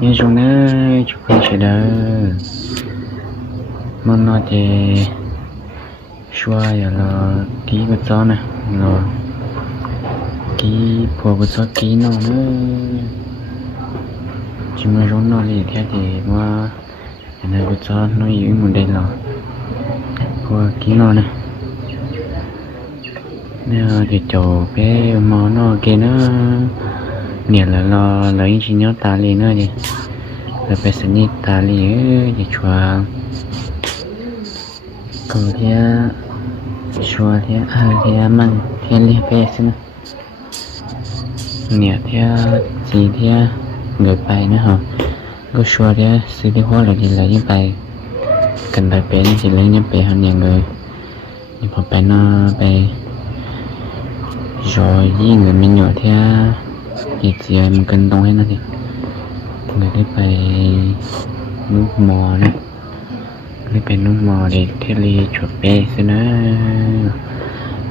nhớ chung nữa chụp hình sẽ đỡ mong nó thì xua giờ là ký của cho nè rồi ký phù của cho ký nó nữa chỉ mà rốn nó thì theo thì mà này của cho nó yếu một đây là của ký nó nè nè thì chỗ cái mò nó kia nó nè là lo lấy chỉ nhớ ta liền nữa đi là phải xử lý ta liền để chua cầu thì chua thì à thì mang thì liền phải xin nè thì gì thì người bài nữa hả? Có chua thì xử đi hoa là đi là như bay, cần đại bé thì lấy như bé hơn nhiều người? Nhưng mà bé nó bay rồi với người mình nhỏ thì thì chị em à, cân đông hết nó thì người đi phải nước mò nữa đi phải nước mò để thiết ly chuột bé xí nữa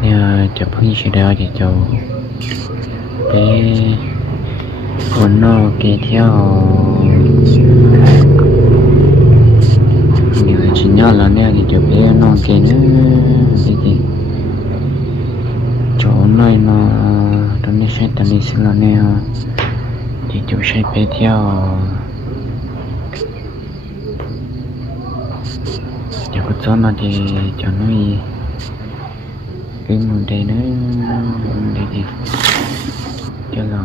nè chụp hình sẽ đeo thì chụp bé con nó kê theo. Nhiều chỉ nhớ là nè thì chụp bé nó kê nữa. Thì thì chỗ này nó đó tầm đi xin lỗi nè thì chủ sẽ bé theo. Giờ có cho nó thì cho nó gì cái môn đây nữa đề thì cho là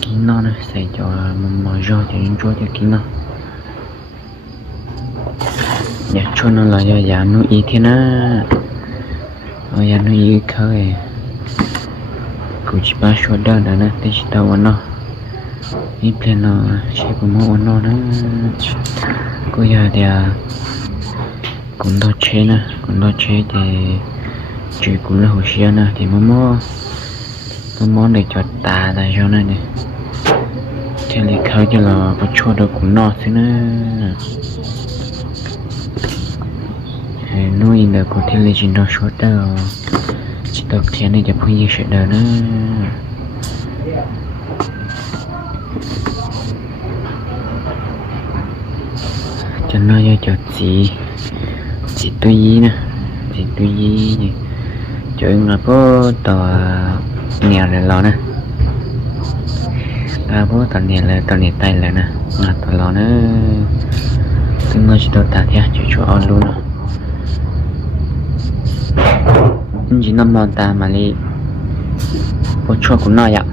kỹ nó nó sẽ cho một mò rau cho những cho cho kỹ nó. Dạ cho nó là do dạ nó y thế nó ở nhà nó ý khơi cụ chỉ ba số đơn đó nó thì chỉ tao nó ít lên nó sẽ có một nó nó cô giờ thì cũng đo chế nè cũng đo chế thì chỉ cũng là hồ sơ nè thì món món cái món để cho tà tại cho này nè thế thì khâu cho là có chua được cũng no thế nữa nuôi được có thể là chỉ nó số tờ tập thì này chụp cái gì sẽ đời nữa? cho nó cho cho chị. Chị tôi gì nè. Chị tôi gì nhỉ chuyện là có tòa nghèo là lo nè. À bố tòa nghèo là tòa nghèo tay là nè. Là tòa lo nè. Tôi mới chỉ tòa ta theo chú chú ăn luôn nè. Chỉ năm mòn ta mà đi có chua cũng nói ạ.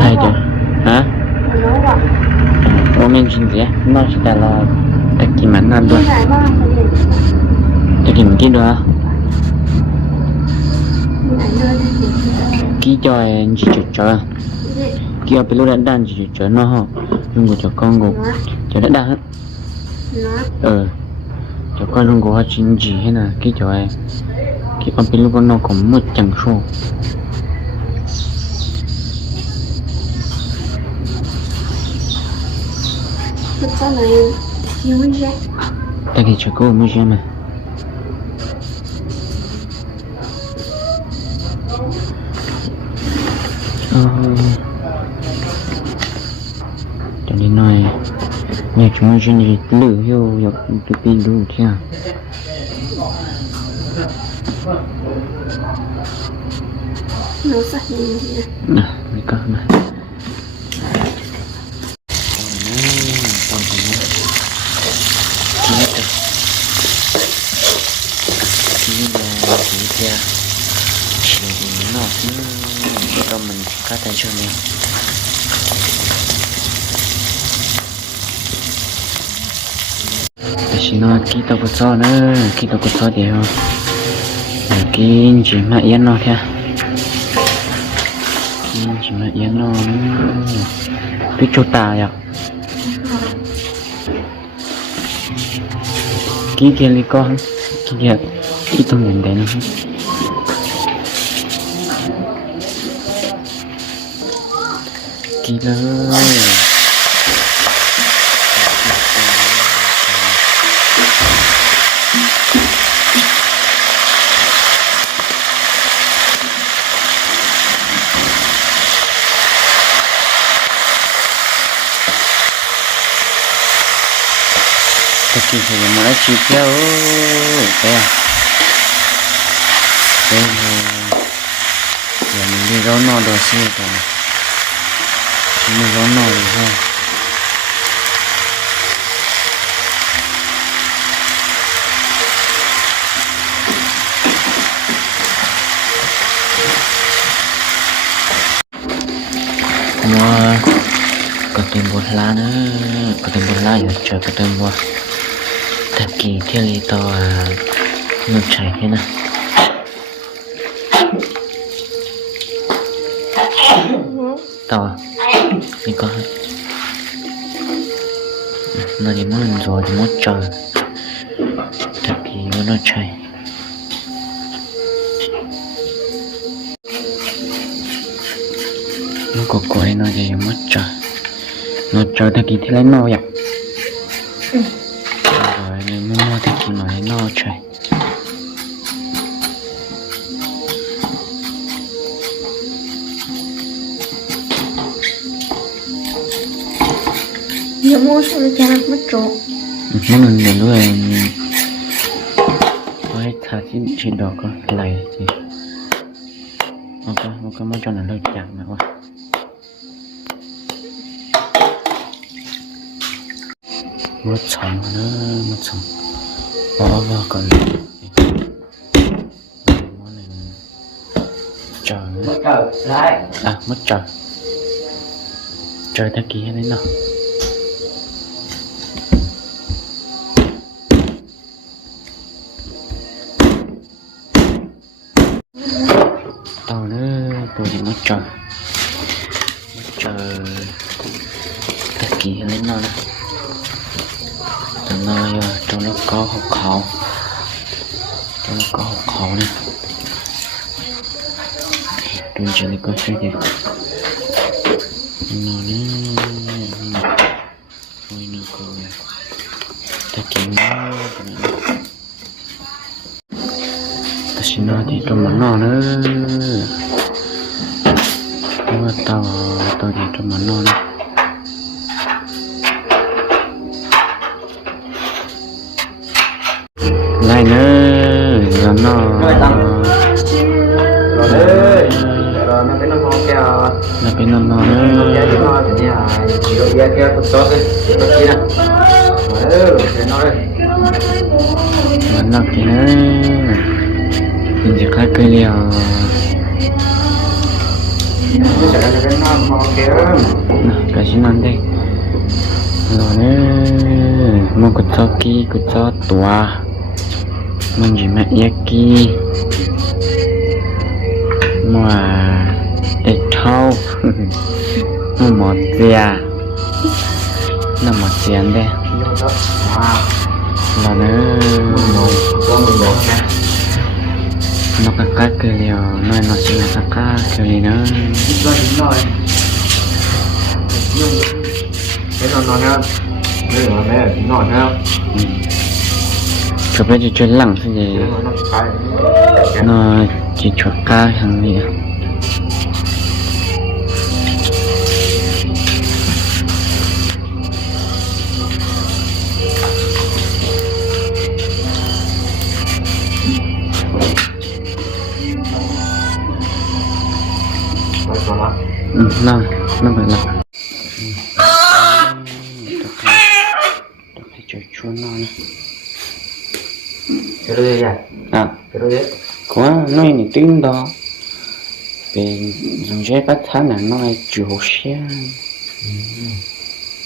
Hay chưa hả? Ô mình xin gì nó chỉ là là tất kỳ mạnh ăn luôn tất kỳ mình kia nữa ký cho em chỉ chụp cho. Kia bên lúc đã đang chỉ chụp cho nó không dùng của cho con ngủ cho đã đan hết ờ. Cho con dùng của chính chỉ hay là cái cho ai? Cái con bên lúc con nó có một chẳng số. Ra ta thì cho cô mới xem mà. Ờ cho đến nói nhà chúng chuyên gì lử hiu dọc tự tin đủ chứ à nó sạch như thế nè mấy con chỉ theo chỉ nó nó cho mình có thể cho mình chỉ nó chỉ tao có cho nữa. Khi tao có cho thì không kinh chỉ mà yên nó kia kinh chỉ mà yên nó nữa. Biết chỗ ta vậy kỹ kia li con. Kỹ kia kỹ tao nhận đấy nó. Kỹ lời chỉ phải một lá chỉ theo thế à thế rồi giờ mình đi rau nọ đồ xe rồi mình rau chờ rồi thôi mua có tiền lý to à nước chảy thế nào? To à? đi coi. nó đi muốn rồi thì muốn chờ thật kỳ nó chảy. Nó có quậy, nó gì mất trời nó trời thật kỳ, thế lấy mau vậy Mua số là cha mất trộn muốn lần nữa lúc này có thả xin chỉ đó có lại gì ok ok muốn cho nó hơi chạm mà quá. Mất sống nữa mất sống bỏ vào còn món này trời nữa. trời lại. À mất trời. Trời ta kia đấy nào 私のディトマノルまたはとディトマノルないねーななないたんなれなべのもけやなべのもけやなべのもけやなべのもけやなべのもけやなべのもけや nhưng mà tao tao thì trong món nó nữa lại nữa rồi nó Rồi tăng. rồi đấy rồi nó cái nó ngon kìa là bên nó nó nó nữa kia nó thì nhà chỉ có kia kia tốt tốt đấy tốt kia nè đấy rồi cái nó đây vẫn là cái nữa mình chỉ khai cây liều Nó sẽ là cái nó ngon kia Nah, kasih nanti. Lalu mau kutoki kuto tua. Menjimat yaki. Mau et thau. Mau một tia. Nó một tiền đây. Vô đó à Lalu mừng một cho mừng một nha nó kakak ke liao, nó nó xin là kakak ke li nữa. ít ra đúng rồi nhưng cái nó nó nha đây là đây là chính nó nha Chụp lấy cho lẳng thế gì? nó nó cái Nó chỉ chụp ca hàng gì? Nè cái đôi vậy À, quá nói này tiếng đó. Về dùng dây bắt thả là nó chủ xe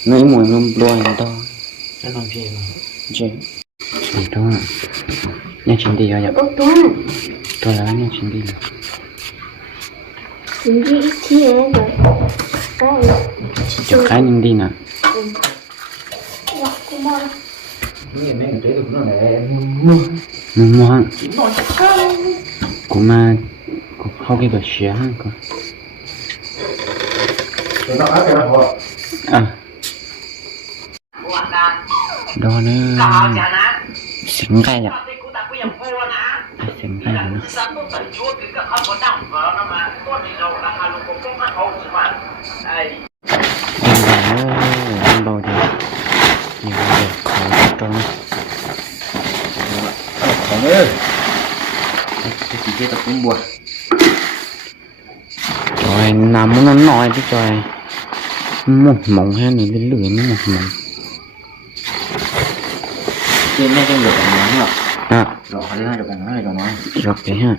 Nó ý mùi nó bùi đó. Nó làm gì mà? Dây Chỉ đó Nha chính đi rồi tốt Tôi là nha chính đi rồi Mình đi ít chi ấy rồi Cái Chỉ cho cái nhìn đi nè. Wow, cô mơ nó này mua Mua. Mua Cũng mà Cũng không cái đồ xe hả cơ à. à. à, Rồi nó áp cái nó họ À. Đó nữa. Sẵn gai à. Xỉn gai à chế tập cũng buồn trời nằm nó nói chứ trời một mỏng ha này lên lửa nó một mỏng trên này trong được cả nói hả à rõ ra được cả nói rồi nói rõ cái ha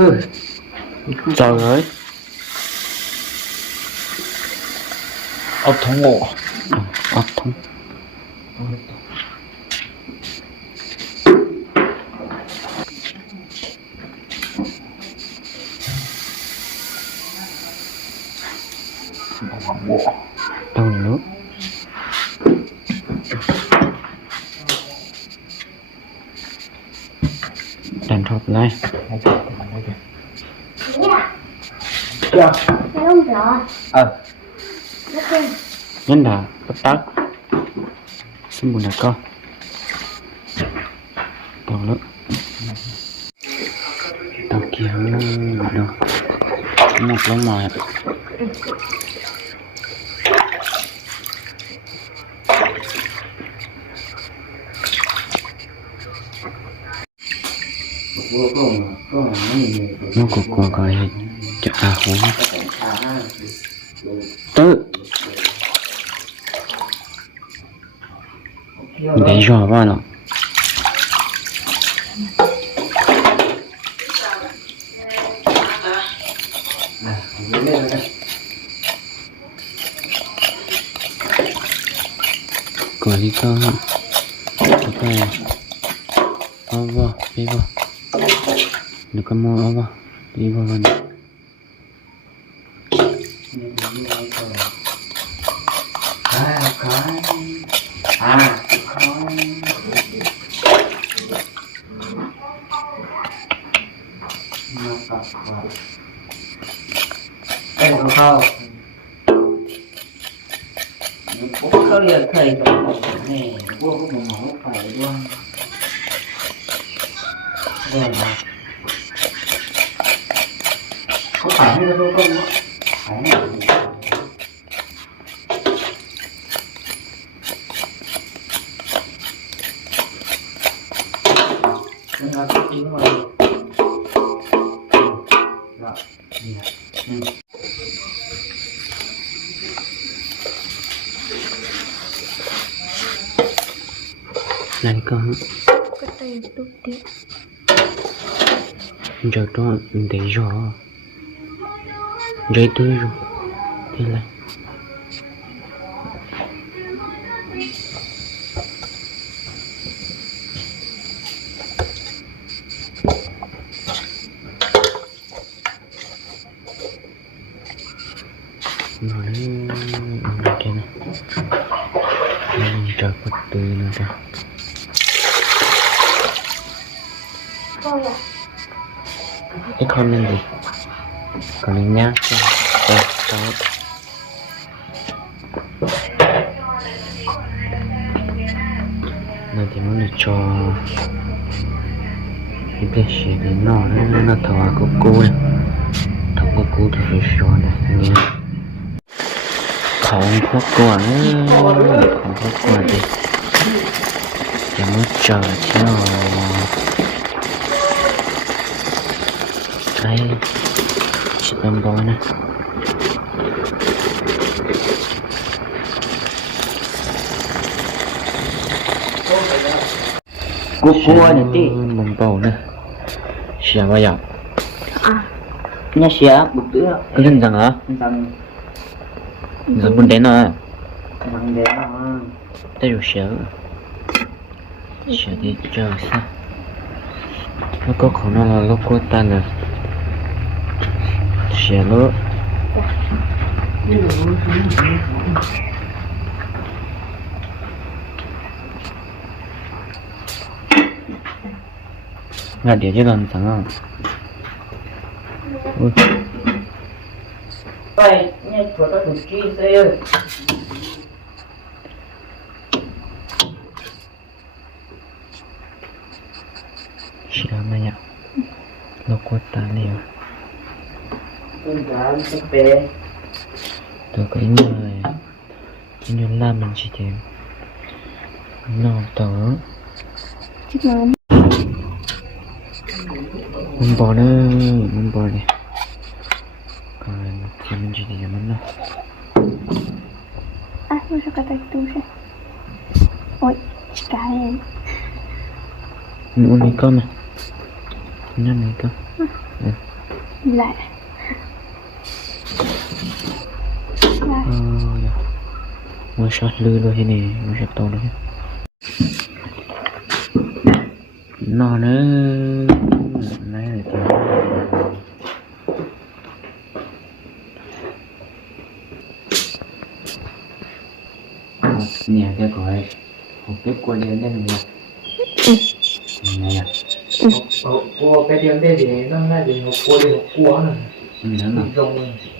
tư trời ơi ốc thống ngộ ốc thông chưa? Cái ông rõ. ờ. Nó nhân đà bắt tắc xin buồn là con tao nữa? Tao kia đâu? Một lỗ mỏi vô cùng cùng mấy người nó cũng còn gọi cho à hú tự để dò vào nó còn đi con ok ô vô đi vô đừng có mua ô vô đi vô vào đi à เขาเรียนเคยกับนี่พวกหมูหมูไข่ด้วยเรียนะเขาขายให้เราด้วยก็ขายให้ giờ tôi để cho. Dây tôi rồi. Thế là này thì nó là cho cái gì để nó nó nó thở của cô này thở của cô thì phải cho này nghe không có quả không có quả đi. Chẳng mới chờ cho đây chị tâm bó nè Cô cô này tí. mông bầu nè xìa bao giờ À. Nhà xía bực tứ ạ. Cái lên rằng hả? Giờ buồn đến rồi Rằng đế à tay rồi xìa. Xìa đi chờ sao? Nó có khả năng là lúc cô ta là xìa nữa ngã địa chứ làm sao không ui Vậy, nhà chỗ ta được chi xe ơi xìa mà nhỉ lúc cô ta liều con bé tôi có người người làm mình chỉ tìm nó tớ. Chứ mà mình bỏ đó mình bỏ đi. Còn thì mình chỉ tìm mình nó. À tôi sẽ cái tu sẽ ôi cái em mình uống này cơ mà? Nó này cơ lại lại ờ dạ mua shot lư rồi thế này mua shot to rồi nó nữa này là thì nhà cái gọi một cái qua đêm đây nè này à Hộp cua cái điểm đây thì nó là gì hộp cua đi hộp cua này ừ, đó là Bị rong này wow thế nó cũng có hình mà Này nó có cái gì đây có gì là anh bật trên anh bật trên chuột nữa chuột nữa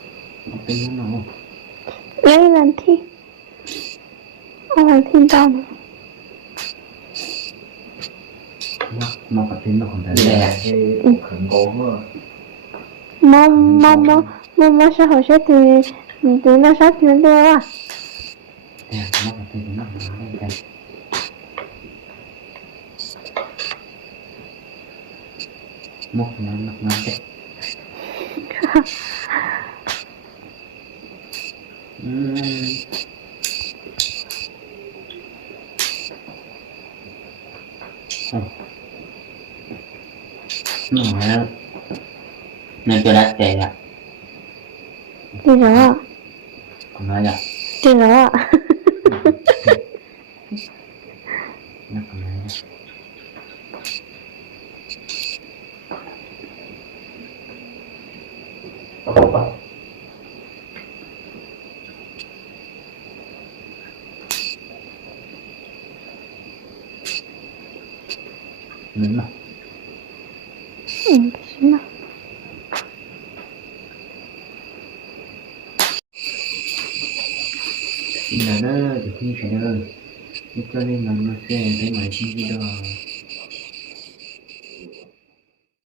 À Cái chuyện này là mình thấy nó nó nó tính nó không lấy lần thi ông làm thi đâu mà nó nó có tính nó không thể Cái lẹ này thì khẩn cố mà mong mong mong mong mong sao hồi sẽ từ từ nó sắp chuyện đeo à nè nó có tính nó không thể đây một nó nó nó đấy Ừm. Ờ. Nhưng mà nên tôi đã tệ ạ thì đó còn nói là thì đó nó còn nói là Đúng rồi. ừ xin mà là nó được như thế ơi cho nên là nó sẽ